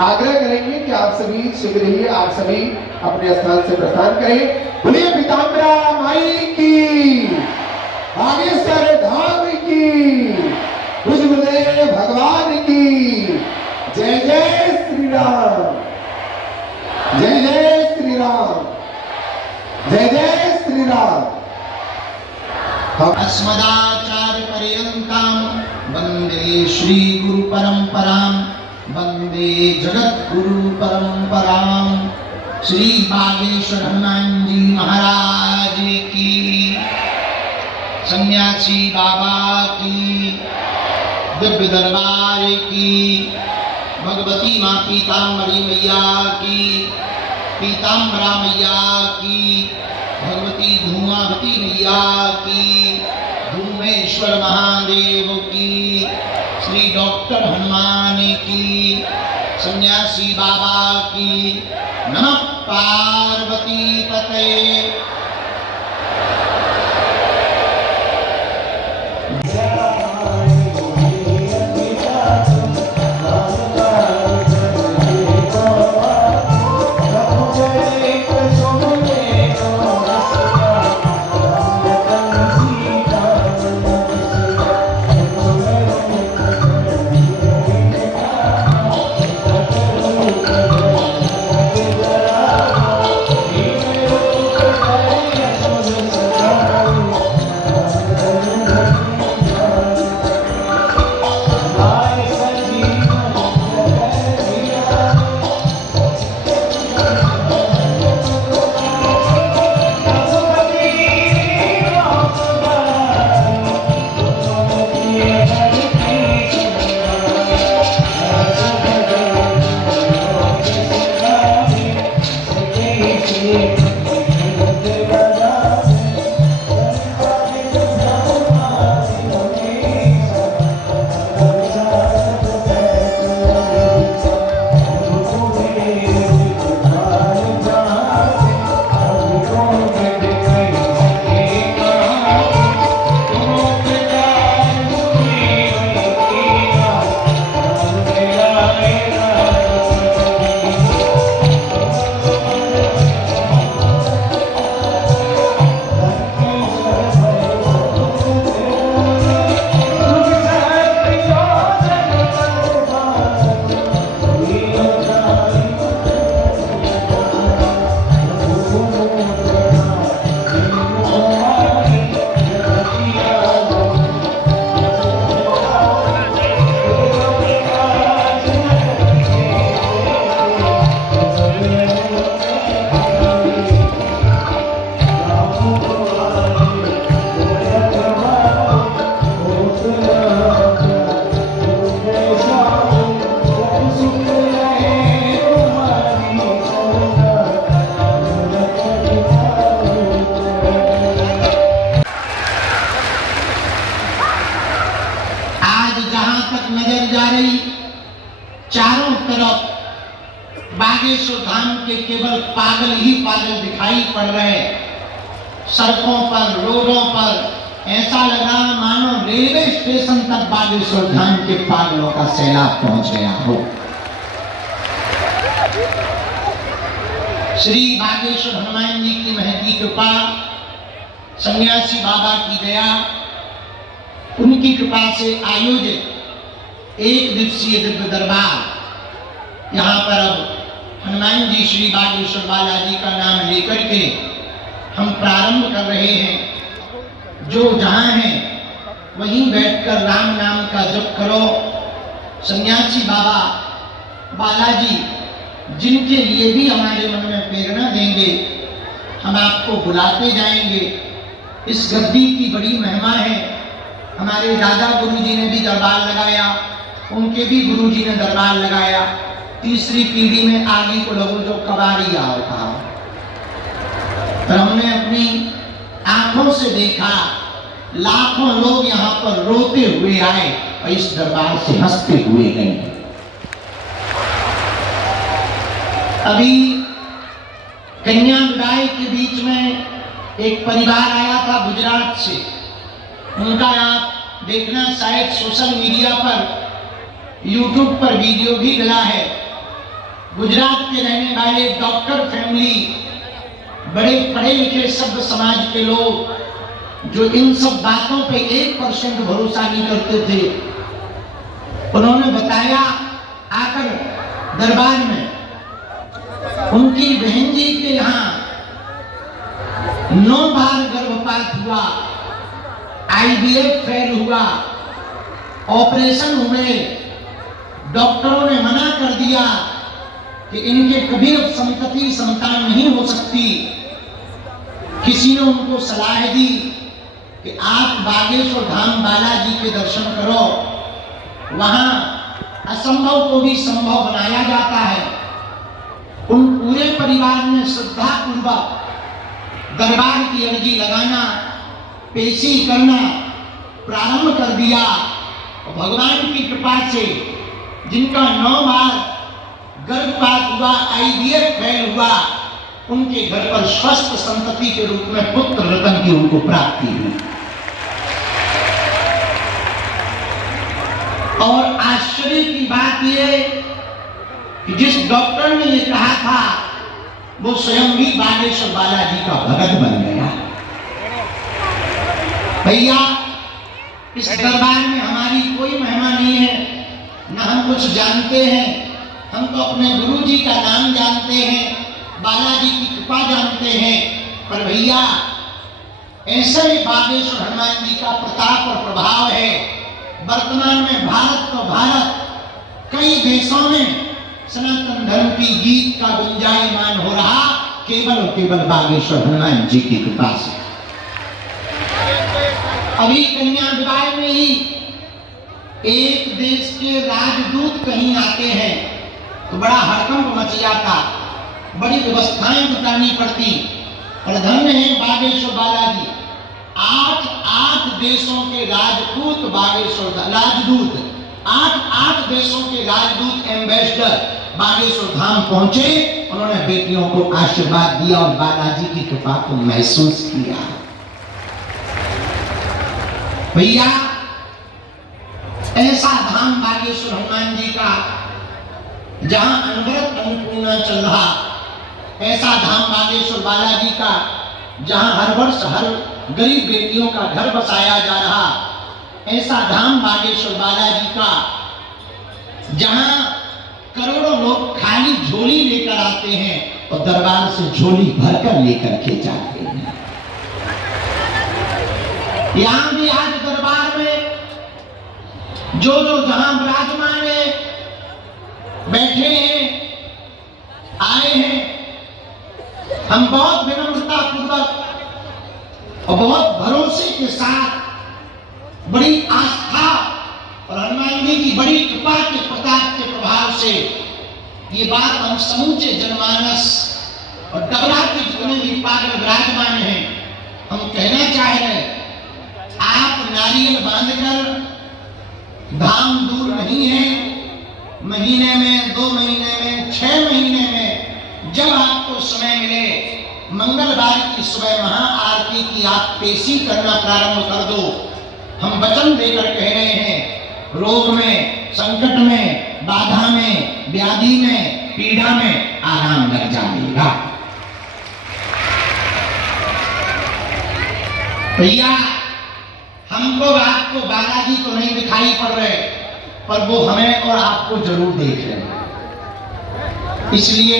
आग्रह करेंगे कि आप सभी शीघ्र ही आप सभी अपने स्थान से प्रस्थान करें। बोलिए पीताम्बरा माई की, बागेश्वर धाम की, गुरुदेव भगवान की। जय जय श्री राम, जय जय श्री राम, जय जय श्री राम। अस्मदाचार्य पर्यन्तां वन्दे श्री गुरु परंपरां, वन्दे जगत गुरु परंपरां। श्री बागेश्वर हनुमान जी महाराज की, सन्यासी बाबा की, दिव्य दरबार की, भगवती माँ पीताम्बरी मैया की, पीताम्बरा मैया की, भगवती धूमावती मैया की, धूमेश्वर महादेव की, श्री डॉक्टर हनुमान की, सन्यासी बाबा की। नमः पार्वती पते। चारों तरफ बागेश्वर धाम के केवल पागल ही पागल दिखाई पड़ रहे। सड़कों पर, रोडों पर ऐसा लगा मानो रेलवे स्टेशन तक बागेश्वर धाम के पागलों का सैलाब पहुंच गया हो। श्री बागेश्वर हनुमान जी की महती कृपा, सन्यासी बाबा की दया, उनकी कृपा से आयोजित एक दिवसीय दिव्य दरबार यहाँ पर अब हनुमान जी श्री बागेश्वर बालाजी का नाम लेकर के हम प्रारंभ कर रहे हैं। जो जहाँ हैं वहीं बैठकर राम नाम का जप करो। सन्यासी बाबा बालाजी जिनके लिए भी हमारे मन में प्रेरणा देंगे, हम आपको बुलाते जाएंगे। इस गद्दी की बड़ी महिमा है। हमारे दादा गुरु जी ने भी दरबार लगाया, उनके भी गुरु जी ने दरबार लगाया। तीसरी पीढ़ी में आगे को लोगों जो कबाड़ी आओ था, पर हमने अपनी आंखों से देखा लाखों लोग यहाँ पर रोते हुए आए और इस दरबार से हंसते हुए गए। अभी कन्या विदाई के बीच में एक परिवार आया था गुजरात से। उनका आप देखना शायद सोशल मीडिया पर, यूट्यूब पर वीडियो भी मिला है। गुजरात के रहने वाले डॉक्टर फैमिली, बड़े पढ़े लिखे सभ्य समाज के लोग जो इन सब बातों पे 1% भरोसा नहीं करते थे, उन्होंने बताया आकर दरबार में उनकी बहन जी के यहाँ 9 बार गर्भपात हुआ, IVF फेल हुआ, ऑपरेशन हुए, डॉक्टरों ने मना कर दिया कि इनके कभी अब संतति संतान नहीं हो सकती। किसी ने उनको सलाह दी कि आप बागेश्वर धाम बालाजी के दर्शन करो, वहां असंभव को भी संभव बनाया जाता है। उन पूरे परिवार ने श्रद्धा पूर्वक दरबार की अर्जी लगाना, पेशी करना प्रारंभ कर दिया। भगवान की कृपा से जिनका 9 बार गर्भपात हुआ, IVF फेल हुआ, उनके घर पर स्वस्थ संतति के रूप में पुत्र रत्न की उनको प्राप्ति हुई। और आश्चर्य की बात यह कि जिस डॉक्टर ने ये कहा था वो स्वयं भी बागेश्वर बालाजी का भगत बन गया। भैया, इस दरबार में हमारी कोई महिमा नहीं है, न हम कुछ जानते हैं। हम तो अपने गुरु जी का नाम जानते हैं, बालाजी की कृपा जानते हैं। पर भैया, ऐसे ही बागेश्वर हनुमान जी का प्रताप और प्रभाव है। वर्तमान में भारत तो भारत, कई देशों में सनातन धर्म की गीत का गुंजायमान हो रहा केवल और केवल बागेश्वर हनुमान जी की कृपा से। अभी कन्या विवाह में ही एक देश के राजदूत कहीं आते हैं तो बड़ा हड़कंप मच जाता, बड़ी व्यवस्थाएं बतानी पड़ती। और धन्य है बागेश्वर बालाजी, 8 देशों के राजदूत राजदूत 8 देशों के राजदूत एम्बेसडर बागेश्वर धाम पहुंचे। उन्होंने बेटियों को आशीर्वाद दिया और बालाजी की कृपा को महसूस किया। भैया, ऐसा धाम बागेश्वर हनुमान जी का जहां अनवरत अन्नपूर्णा चल रहा, ऐसा धाम बागेश्वर बालाजी का जहां हर वर्ष हर गरीब बेटियों का घर बसाया जा रहा, ऐसा धाम बागेश्वर बालाजी का जहां करोड़ों लोग खाली झोली लेकर आते हैं और दरबार से झोली भरकर लेकर के जाते हैं। यहां भी आज दरबार में जो जहां विराजमान है, बैठे हैं, आए हैं, हम बहुत विनम्रता पूर्वक और बहुत भरोसे के साथ, बड़ी आस्था और हनुमान जी की बड़ी कृपा के प्रताप के प्रभाव से ये बात हम समूचे जनमानस और डबरा के जितने भी पागल विराजमान हैं, हम कहना चाह रहे हैं, आप नारियल बांधकर, धाम दूर नहीं है, महीने में, 2 महीने में, 6 महीने में जब आपको समय मिले, मंगलवार की सुबह महाआरती की आप पेशी करना प्रारंभ कर दो। हम वचन देकर कह रहे हैं, रोग में, संकट में, बाधा में, व्याधि में, पीड़ा में आराम लग जाएगा। भैया, हमको आपको बालाजी तो नहीं दिखाई पड़ रहे, पर वो हमें और आपको जरूर देख रहे हैं। इसलिए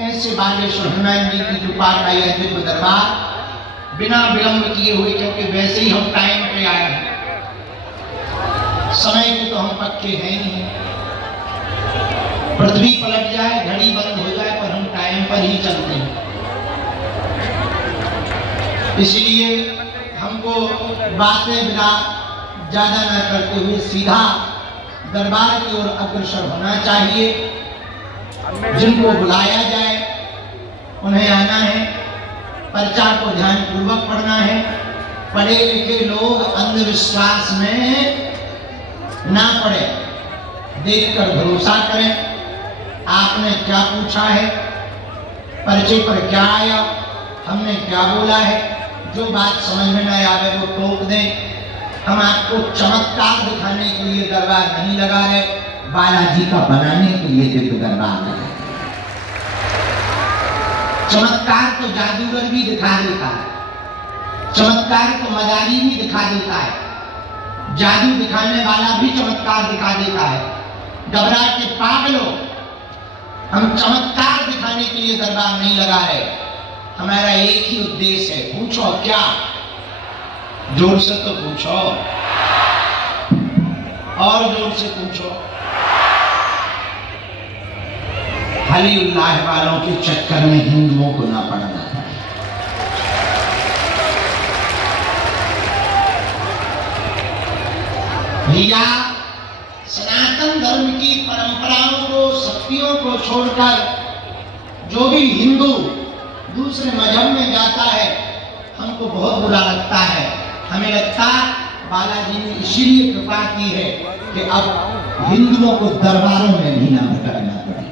ऐसे बागेश्वर हनुमान जी की कृपा का यह दिव्य दरबार बिना विलंब किए हुए, क्योंकि वैसे ही हम टाइम पे आए हैं, समय के तो हम पक्के हैं ही, पृथ्वी पलट जाए, घड़ी बंद हो जाए, पर हम टाइम पर ही चलते हैं। इसलिए हमको बातें बिना ज्यादा न करते हुए सीधा दरबार की ओर अग्रसर होना चाहिए। जिनको बुलाया जाए उन्हें आना है, पर्चा को ध्यान पूर्वक पढ़ना है। पढ़े लिखे लोग अंधविश्वास में ना पड़े, देखकर भरोसा करें। आपने क्या पूछा है, पर्चे पर क्या आया, हमने क्या बोला है, जो बात समझ में न आवे वो टोक दें। हम आपको चमत्कार दिखाने के लिए दरबार नहीं लगा रहे, बालाजी का बनाने के लिए दिव्य दरबार लगा। चमत्कार तो जादूगर भी दिखा देता है, चमत्कार तो मजारी भी दिखा देता है, जादू दिखाने वाला भी चमत्कार दिखा देता है। घबरा के पागलों, हम चमत्कार दिखाने के लिए दरबार नहीं लगाए, हमारा एक ही उद्देश्य है। पूछो क्या? जोर से तो पूछो, और जोर से पूछो। हली उल्लाह वालों के चक्कर में हिंदुओं को ना पड़ना पड़े। भैया, सनातन धर्म की परंपराओं को, शक्तियों को छोड़कर जो भी हिंदू दूसरे मजहब में जाता है, हमको बहुत बुरा लगता है। हमें लगता बालाजी ने इसीलिए कृपा की है कि अब हिंदुओं को दरबारों में भी ना भटकना पड़े।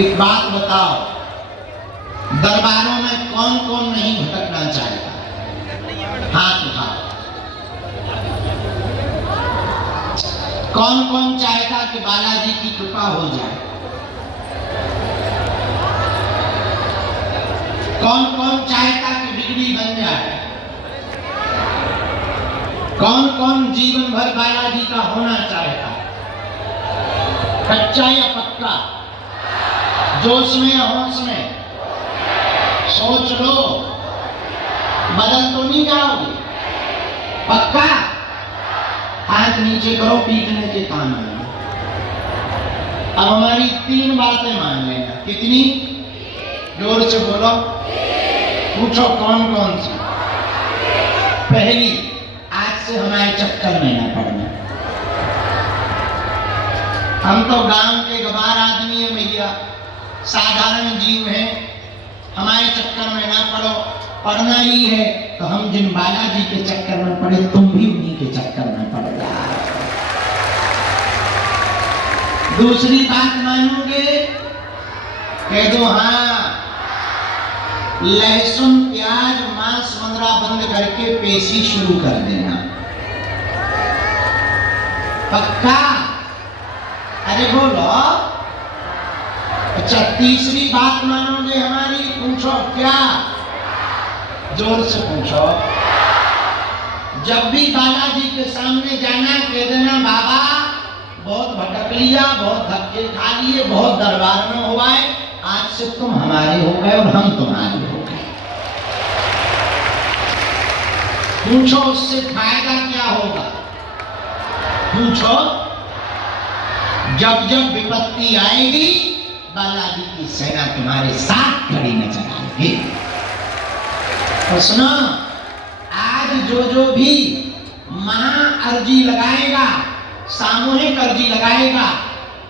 एक बात बताओ, दरबारों में कौन कौन नहीं भटकना चाहता? हाथ उठाओ। कौन कौन चाहता कि बालाजी की कृपा हो जाए? कौन कौन चाहता कि बिगड़ी बन जाए? कौन कौन जीवन भर बालाजी का होना चाहता? कच्चा या पक्का? जोश में या होश में? सोच लो, बदल तो नहीं जाओगे? पक्का? हाथ नीचे करो, पीटने के काम में। अब हमारी 3 बातें मान लेना। कितनी? जोर से बोलो, पूछो कौन कौन सी? पहली, आज से हमारे चक्कर में ना पड़ना। हम तो गांव के गवार आदमी है भैया, साधारण जीव हैं, हमारे चक्कर में ना पड़ो। पढ़ना ही है तो हम जिन बालाजी के चक्कर में पड़े, तुम भी उन्हीं के चक्कर में पड़ जाओ। दूसरी बात मानोगे? कह दो हाँ, लहसुन प्याज मांस मंदरा बंद करके पेशी शुरू कर देना। पक्का? अरे बोलो। अच्छा, तीसरी बात मानोगे हमारी? पूछो क्या? जोर से पूछो। जब भी बालाजी के सामने जाना, कह देना बाबा बहुत भटक लिया, बहुत धक्के खा लिए, बहुत दरबार में हुआ है, आज से तुम हमारे हो गए और हम तुम्हारे हो गए। पूछो उससे फायदा क्या होगा? पूछो। जब जब विपत्ति आएगी, बालाजी की सेना तुम्हारे साथ खड़ी नजर आएगी। तो सुनो, आज जो भी महा अर्जी लगाएगा, सामूहिक अर्जी लगाएगा,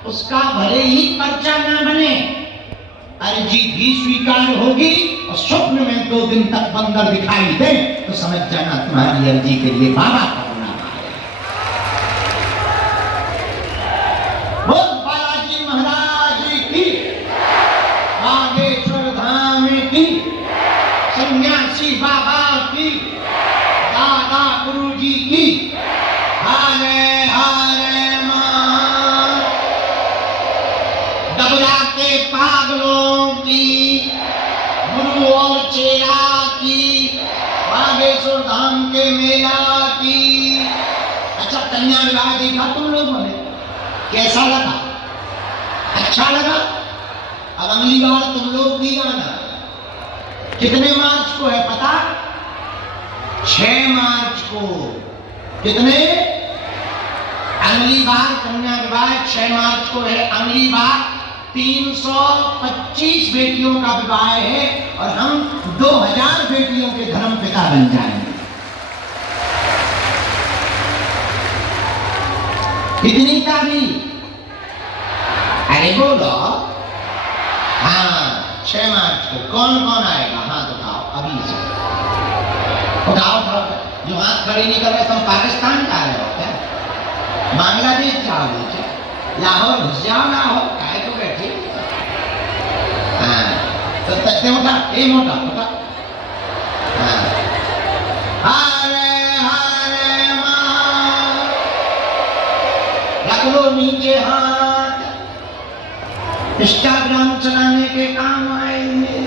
उसका भले ही पर्चा ना बने, अर्जी भी स्वीकार होगी, और स्वप्न में 2 दिन तक बंदर दिखाई दे तो समझ जाना तुम्हारी अर्जी के लिए बाबा करना है। बोल बालाजी महाराज की, बागेश्वर धाम की, सन्यासी बाबा की, दादा गुरु जी की। हरे हरे मां। डबरा के पागलों की, गुरु और चेला की, बागेश्वर धाम के मेला की। अच्छा, कन्या विवाह देखा तुम लोगों ने? कैसा लगा? अच्छा लगा? अब अगली बार तुम लोग भी आना। कितने मार्च को है पता? 6 मार्च को। कितने? अगली बार कन्या विवाह 6 मार्च को है। अगली बार 325 बेटियों का विवाह है और हम 2000 बेटियों के धर्म पिता बन जाएंगे। कितनी का भी? अरे बोलो। हाँ, 6 मार्च को कौन कौन आएगा? हाथ उठाओ अभी से। उठाओ उठाओ। जो हाथ खड़े नहीं कर रहे, तुम पाकिस्तान जा रहे हो क्या? बांग्लादेश जाओगे क्या? लाहौर घुस जाओ। लाहौर काय को बैठे? हाँ, तो तकते उठा, ए मोटा उठा। हाँ, हरे हरे मां। रख लो नीचे हाथ। इंस्टाग्राम चलाने के काम आएंगे।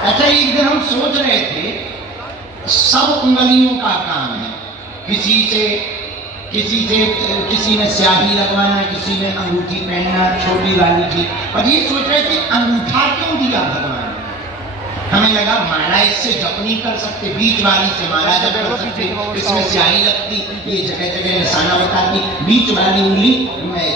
अच्छा, एक दिन हम सोच रहे थे सब उंगलियों का काम है, किसी में स्याही लगवाना, किसी में अंगूठी पहनना, छोटी वाली की। और ये सोच रहे थे अंगूठा क्यों दिया भगवान ने? हमें लगा माला इससे जप नहीं कर सकते, बीच वाली से माला जप कर सकते, इसमें स्याही लगती, ये जगह जगह निशाना बताती, बीच वाली उंगली में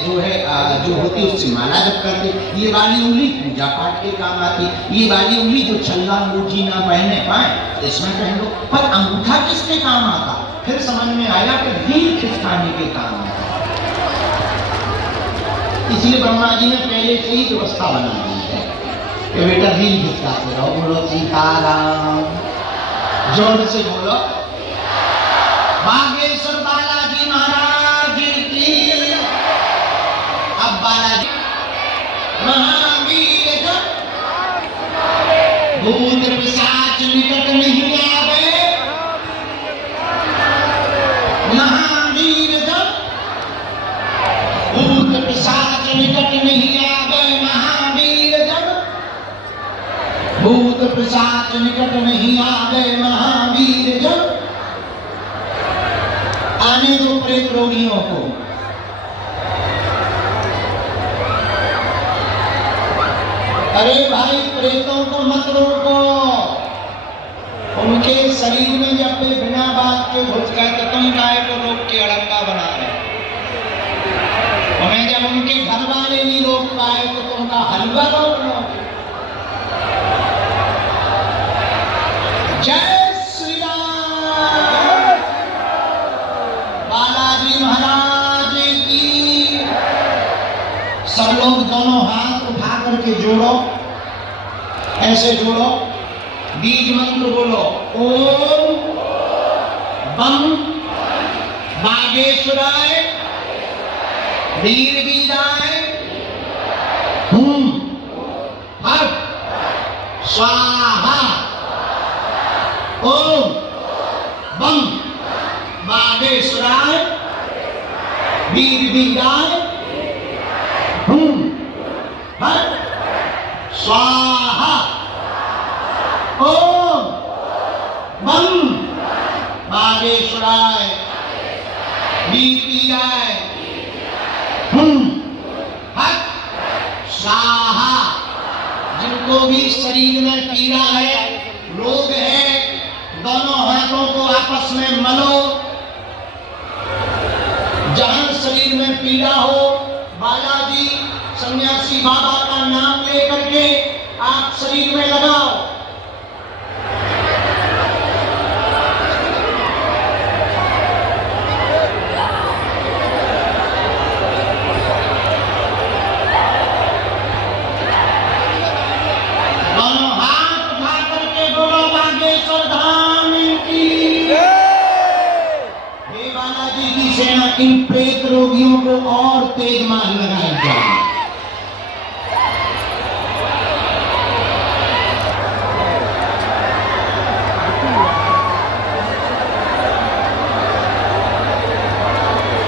जो होती उससे माला जप करते, ये वाली उंगली पूजा पाठ के काम आती, ये वाली उंगली जो छल्ला अंगूठी ना पहनने पाए इसमें पहन लो। पर अंगूठा किसके काम आता? फिर समझ में आया कि रील खिसकाने के काम आता। इसलिए ब्रह्मा जी ने पहले से ही व्यवस्था बना दी है कि बेटा रील खिसकाते रहो। बोलो सीताराम, जोर से बोलो। बागेश्वर बालाजी महाराज की। अब बालाजी महावीर जब भूत पिशाच निकट नहीं आवे, महावीर जब भूत पिशाच निकट नहीं आवे, महावीर जब भूत पिशाच निकट नहीं आवे, महावीर जब। आने दो प्रेत रोगियों को। अरे भाई, प्रेतों को मत रोको, उनके शरीर में जब वे बिना बात के घुस गए तो तुम गाय को रोक के अड़ंगा बना रहे। उन्हें जब उनके घर वाले नहीं रोक पाए तो तुमका हलवा रोक लो। जय श्री राम। बालाजी महाराज की। सब लोग दोनों हाथ उठा करके जोड़ो, ऐसे जोड़ो, बीज मंत्र बोलो। ओम बम बागेश्वराय वीर वीराय हुम हर स्वाहा। ओम बम बागेश्वराय वीर वीराय हुम हर स्वाहा। ओम बम बागेश्वराय वीर वीराय हुम हर स्वाहा। जिनको भी शरीर में पीड़ा है, रोग है, दोनों हाथों को आपस में मलो। जहां शरीर में पीड़ा हो, बालाजी सन्यासी बाबा का नाम लेकर के आप शरीर में लगाओ। दोनों हाथ उठा करके बोलो बागेश्वर धाम की। हे बालाजी की सेना, इन प्रेत रोगियों को और तेज मार लगाई जाए।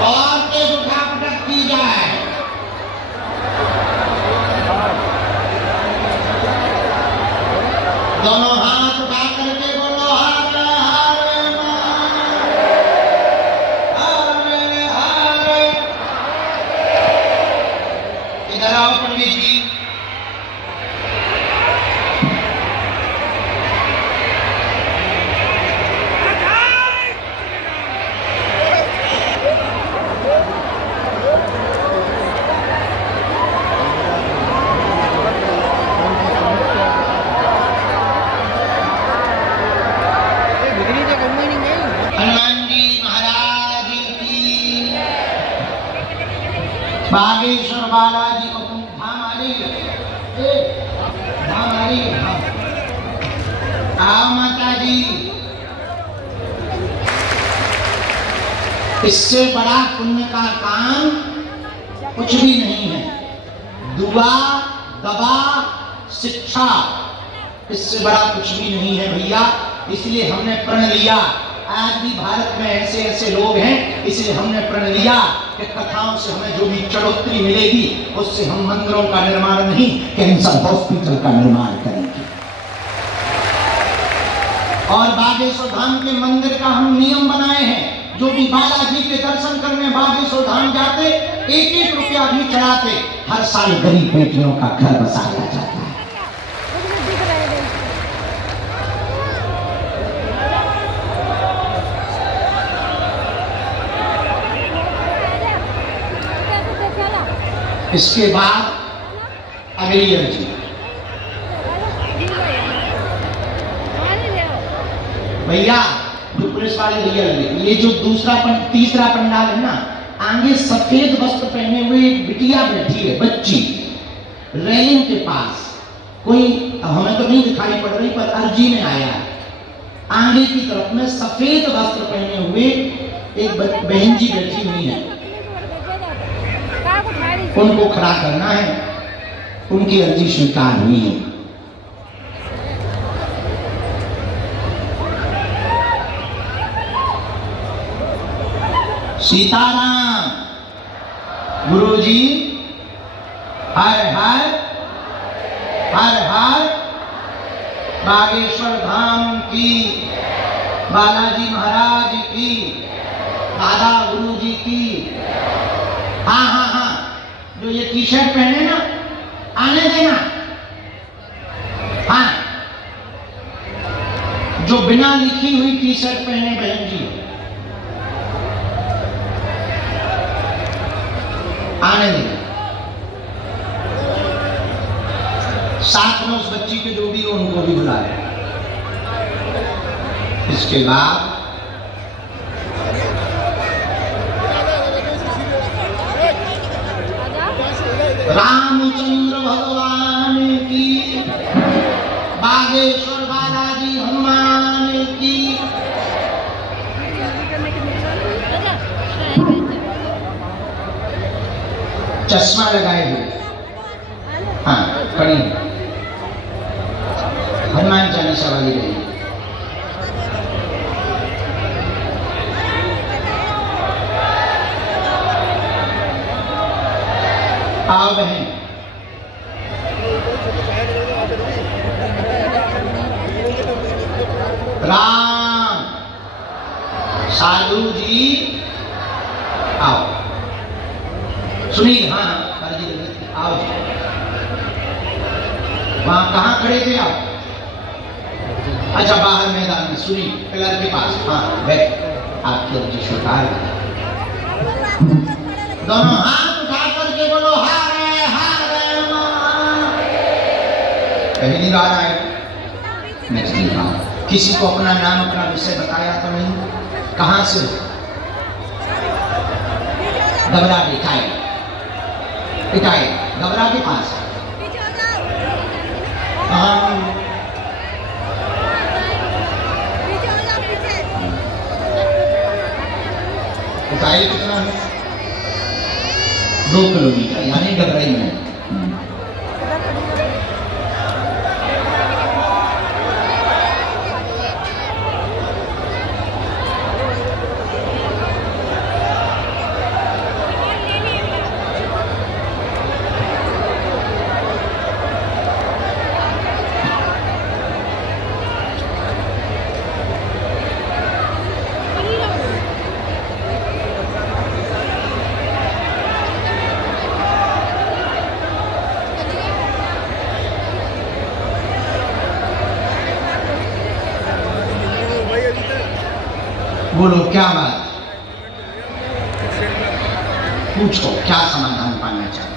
और तेज उठा पटक की जाए। दोनों हाथ उठा करके बोलो हर हर हर हर। इधर आओ पंडित जी। हनुमान जी महाराज की। बागेश्वर बालाजी को तुम धाम आ रही है, धाम आ रही है। आओ माता जी। इससे बड़ा पुण्य का काम कुछ भी नहीं है। दुआ, दवा, शिक्षा, इससे बड़ा कुछ भी नहीं है भैया। इसलिए हमने प्रण लिया आज भी भारत में ऐसे ऐसे लोग हैं, इसलिए हमने प्रण लिया कि कथाओं से हमें जो भी चढ़ोतरी मिलेगी उससे हम मंदिरों का निर्माण नहीं, कैंसर हॉस्पिटल का निर्माण करेंगे। और बागेश्वर धाम के मंदिर का हम नियम बनाए हैं, जो भी बालाजी के दर्शन करने बागेश्वर धाम जाते, 1-1 रुपया भी चढ़ाते, हर साल गरीब बेटियों का घर बसाया जाता है। इसके बाद अगली अर्जी, भैया जो पुलिस वाले भैया लगे, ये जो तीसरा पंडाल है ना, आगे सफेद वस्त्र पहने हुए एक बिटिया बैठी है, बच्ची रेलिंग के पास, कोई हमें तो नहीं दिखाई पड़ रही पर अर्जी में आया है, आगे की तरफ में सफेद वस्त्र पहने हुए एक बहन जी बैठी हुई है, उनको खड़ा करना है, उनकी अर्जी स्वीकार हुई है। सीताराम गुरुजी, हर हर हर हर बागेश्वर धाम की, बालाजी महाराज की, दादा गुरुजी की। हाँ हाँ हाँ, जो ये टी शर्ट पहने ना, आने देना। हाँ, जो बिना लिखी हुई टी शर्ट पहने बहन जी, आने देना। साथ में उस बच्ची के जो भी हो उनको भी बुलाए। इसके बाद रामचंद्र भगवान की, बागेश्वर बालाजी हनुमान की। चश्मा लगाए हुए, हाँ खड़ी, हनुमान चालीसा वाली रही। आओ बहन, राम साधु जी आओ। सुनील, हाँ आओ जी। वहां कहाँ खड़े थे आप? अच्छा, बाहर मैदान में। सुनील पिलर के पास, हाँ बैठ। आपकी अर्जी स्वीकार। दोनों हाथ उठा करके बोलो हारे पहली बार आए, नेक्स्ट बार। किसी को अपना नाम अपना विषय बताया तो नहीं? कहां से? गबरा दिखाए, पिटाए गबरा के पास। पिटाई कितना है? 2 किलोमीटर, यानी गबराई में। बोलो क्या बात, पूछो क्या समाधान पाना चाहते?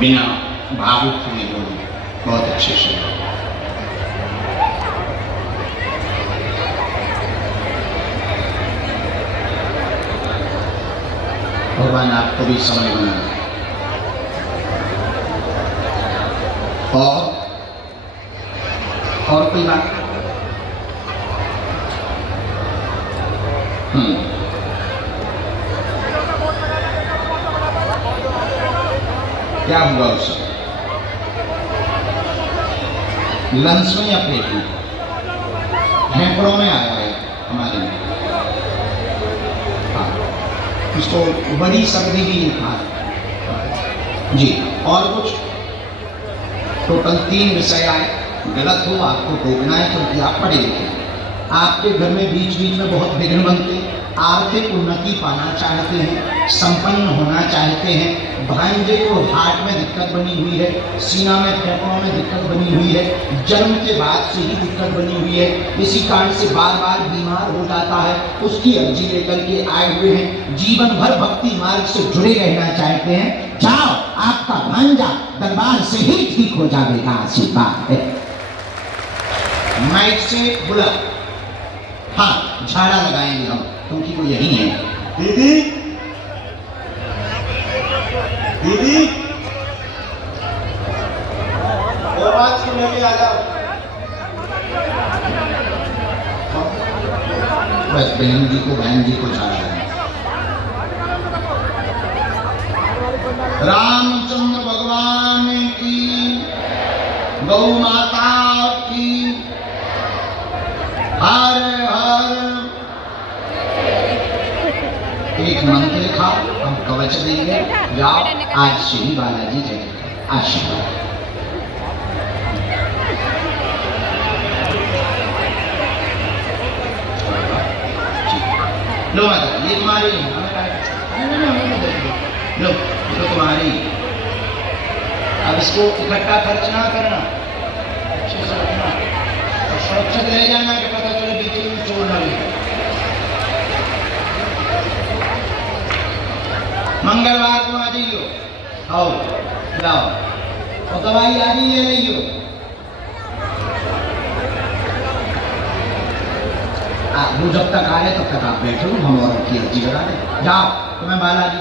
बिना भावुक हुए बोलो, बहुत अच्छे से। भगवान आपको भी समय बना। और कोई बात? क्या हुआ उससे? लंच में या प्लेट में? हैंपरों में आया है हमारे लिए। हाँ, इसको बड़ी सब्जी भी नहीं खा जी। और कुछ? टोटल 3 विषय आए। गलत हो आपको टोकना है क्योंकि आप पढ़े लिखे हैं। आपके घर में बीच बीच में बहुत विघ्न बनते हैं, आर्थिक उन्नति पाना चाहते हैं, संपन्न होना चाहते हैं, भांजे को हार्ट में दिक्कत बनी हुई है, सीना में फेफड़ों में दिक्कत बनी हुई है, जन्म के बाद से ही दिक्कत बनी हुई है, इसी कारण से बार बार बीमार हो जाता है, उसकी अर्जी लेकर के आए हुए हैं, जीवन भर भक्ति मार्ग से जुड़े रहना चाहते हैं, जाओ आपका भांजा दरबार से ही ठीक हो जाएगा। आशीर्वाद है। माइक से बुला। हाँ, झाड़ा लगाएंगे हम क्योंकि वो यही है। दीदी दीदी और बात सुनने के आ जाओ। बस बहन जी को झाड़ा लगाएंगे। रामचंद्र भगवान की, गौ माता की, हर हर। एक मंत्र लिखा, हम कवच देंगे, जाओ आज श्री बालाजी जय जय। आशीर्वाद। लो माता, ये तुम्हारी लो, ये तुम्हारी। अब इसको इकट्ठा खर्च ना करना, अच्छे से रखना और सुरक्षित ले जाना कि पता चले बीच में चोर ना ले। मंगलवार को आ जाइयो, आओ जाओ और दवाई आज ही ले लियो। वो जब तक आ रहे तब तक आप बैठो, हम और की अर्जी लगा दें। जाओ तुम्हें बालाजी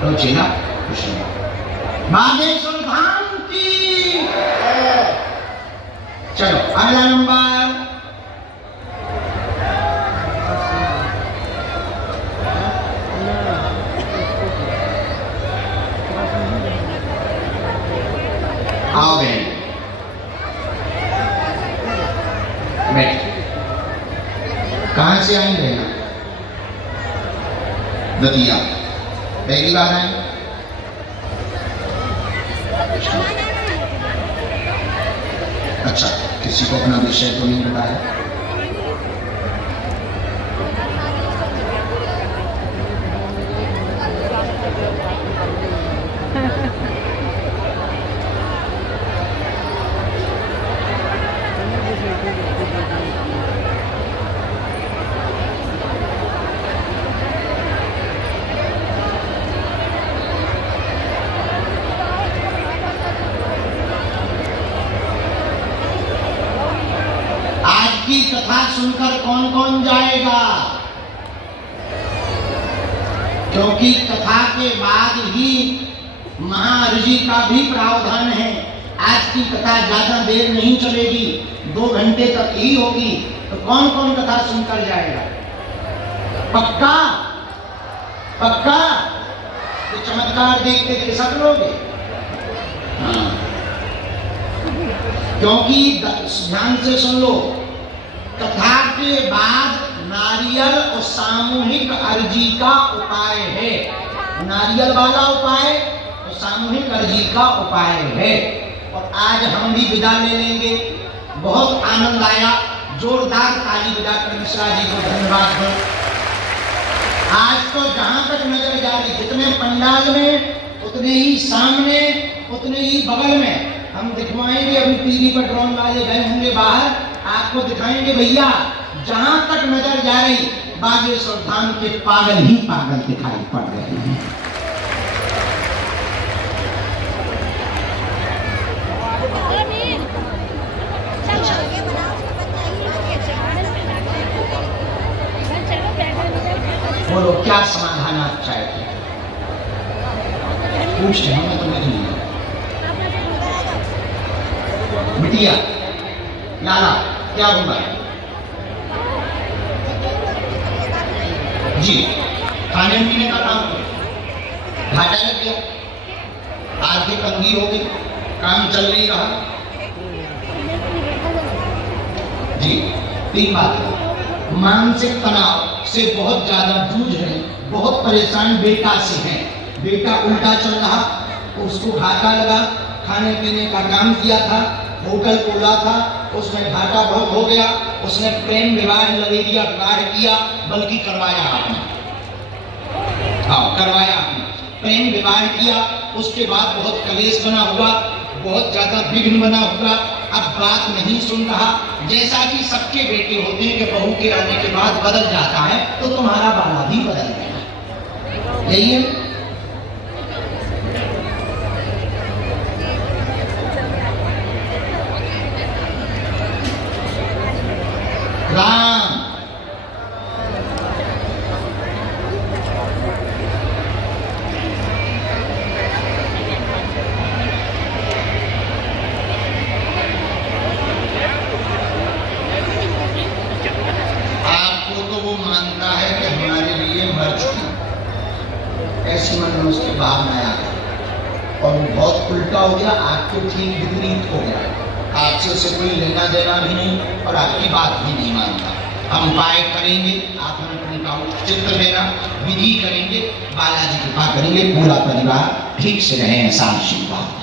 तो चेला खुश बागेश्वर धाम की। चलो अगला नंबर। आओ बहन बैठ। कहां से आई बहना? दतिया। पहली बार आए? अच्छा, किसी को अपना विषय तो नहीं बताया? की कथा सुनकर कौन कौन जाएगा? क्योंकि कथा के बाद ही महाऋषि का भी प्रावधान है। आज की कथा ज्यादा देर नहीं चलेगी, 2 घंटे तक ही होगी। तो कौन कौन कथा सुनकर जाएगा? पक्का पक्का? तो चमत्कार देख देख के सब लोग। हाँ, क्योंकि ध्यान से सुन लो, कथा के बाद नारियल और सामूहिक अर्जी का उपाय है। नारियल वाला उपाय और सामूहिक अर्जी का उपाय है। और आज हम भी विदा ले लेंगे। बहुत आनंद आया, जोरदार ताली बजाकर मिश्रा जी को धन्यवाद दो। आज तो जहां तक नजर जा रही, जितने पंडाल में उतने ही सामने उतने ही बगल में हम दिखवाएंगे। अभी टीवी पर ड्रोन वाले गए होंगे बाहर, आपको दिखाएंगे भैया। जहां तक नजर जा रही बागेश्वर धाम के पागल ही पागल दिखाई पड़ रहे हैं। बोलो क्या समाधान आप चाहते हैं? पूछते हैं, मैं तुम्हें नहीं। बिटिया लाला क्या होगा? जी, खाने पीने का काम करो। घाटा लग गया, आर्थिक तंगी हो गई, काम चल नहीं रहा। जी, 3 बात। मानसिक तनाव से बहुत ज्यादा जूझ रहे, बहुत परेशान बेटा से हैं। बेटा उल्टा चल रहा, उसको घाटा लगा, खाने पीने का काम किया था, होटल खोला था, उसमें घाटा बहुत हो गया, उसने प्रेम विवाह लवेरिया विवाह किया, बल्कि करवाया आपने। हाँ, करवाया आपने, प्रेम विवाह किया, उसके बाद बहुत कलेश बना हुआ, बहुत ज्यादा विघ्न बना हुआ, अब बात नहीं सुन रहा। जैसा कि सबके बेटे होते हैं कि बहू के आने के बाद बदल जाता है, तो तुम्हारा बाला भी बदल गया। यही है। राम आपको तो वो मानता है कि हमारे लिए मर चुकी, ऐसी मन में उसके बाद में आ गया और वो बहुत उल्टा हो गया, आपको ठीक विपरीत हो गया। आपसे उसे कोई लेना देना भी नहीं और आपकी बात भी नहीं मानता। हम उपाय करेंगे, आप हमें उनका चित्र देना, विधि करेंगे, बालाजी कृपा करेंगे, पूरा परिवार ठीक से रहे, ऐसा आशीर्वाद।